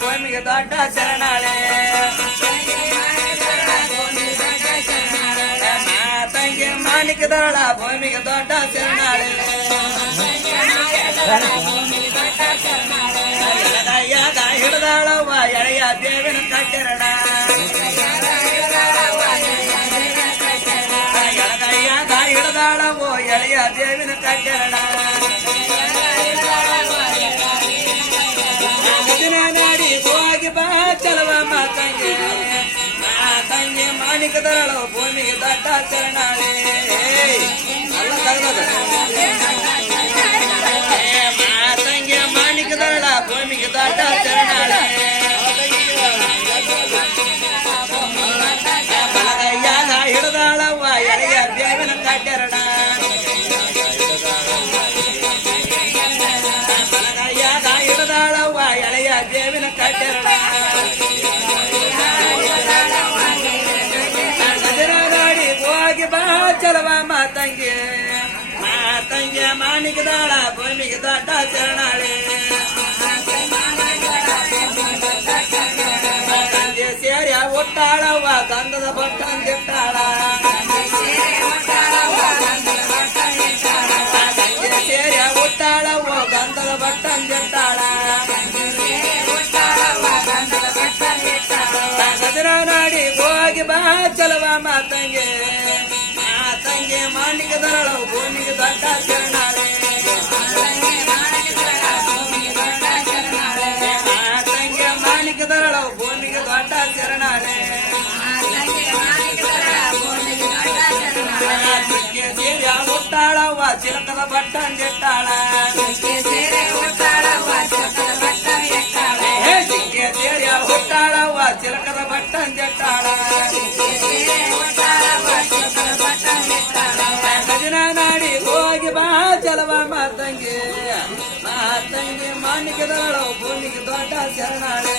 ಭೂಮಿಗೆ ದೊಡ್ಡ ಶರಣಾಳೆ ಮಾತಂಗೆ ಮಾಣಿಕದಳ ಭೂಮಿಗೆ ದೊಡ್ಡ ಶರಣಾಳೆ ಎಳಗಯ್ಯಾಗ ಹಿಡಿದಾಳವ್ವ ಎಳೆಯ ದೇವಿನ ಕಟ್ಟೆರಡ ಎಳಗಯ್ಯಾಗ ಹಿಡಿದಾಳವ್ವ ಎಳೆಯ ದೇವಿನ ಕಟ್ಟೆರಡ ನಾಡಿ ಹೋಗಿ ಬಾ ಚಲವ ಮಾತಂಗೆ ಮಾತಂಗೆ ಮಾಣಿಕದಳ ಭೂಮಿಗೆ ದೊಡ್ಡ ಶರಣಾಳೆ ಮಾತಂಗೆ ಮಾಣಿಕದಳ ಭೂಮಿಗೆ ದೊಡ್ಡ ಶರಣಾಳೆ ಬಲಗಯ್ಯಾಗ ಹಿಡಿದಾಳವ್ವ ಎಳೆಯ ಬೇವಿನ ಕಟ್ಟೆರಡ ಬಲಗಯ್ಯಾಗ ಹಿಡಿದಾಳವ್ವ ಎಳೆಯ ಬೇವಿನ ಕಟ್ಟೆರಡ ಗಜರಾಡಿ ಹೋಗಿ ಬಾ ಚಲವ ಮಾತಂಗೆ ಮಾತಂಗೆ ಮಾಣಿಕದಾಳ ಭೂಮಿಗೆ ದೊಡ್ಡ ಶರಣಾಳೆ ಗಂಗೆ ಸೇರ್ಯ ಒಟ್ಟಾಳವ್ವ ಗಂಧದ ಬಟ್ಟಂದಿಟ್ಟಾಳ ಗಂಗೆ ಸೇರ್ಯ ಒಟ್ಟಾಳವ್ವ ಗಂಧದ ಬಟ್ಟಂದಿಟ್ಟಾಳ ಗಜರಾಡಿ ಹೋಗಿ ಬಾ ಚಲವ ಮಾತಂಗೆ ಮಾತಂಗೆ ಮಾಣಿಕದಳ ಭೂಮಿಗೆ ದೊಡ್ಡ ಶರಣಾಳೆ ಮಾತಂಗೆ ಮಾಣಿಕದಳ ಭೂಮಿಗೆ ದೊಡ್ಡ ಶರಣಾಳೆ ಚುಕ್ಕೆ ಸೇರಿಯ ಹುಟ್ಟಾಳವ್ವ ಚಿಲಕದ ಬಟ್ಟಂದಿಟ್ಟಾಳ ಚುಕ್ಕೆ ಸೇರಿಯ ಹುಟ್ಟಾಳವ್ವ ಚಿಲಕದ ಬಟ್ಟಂದಿಟ್ಟಾಳ ಗಜನ ನಾಡಿ ಹೋಗಿ ಬಾ ಚಲವ ಮಾತಂಗೆ ಮಾತಂಗೆ ಮಾಣಿಕದಳ ಭೂಮಿಗೆ ದೊಡ್ಡ ಶರಣಾಳೆ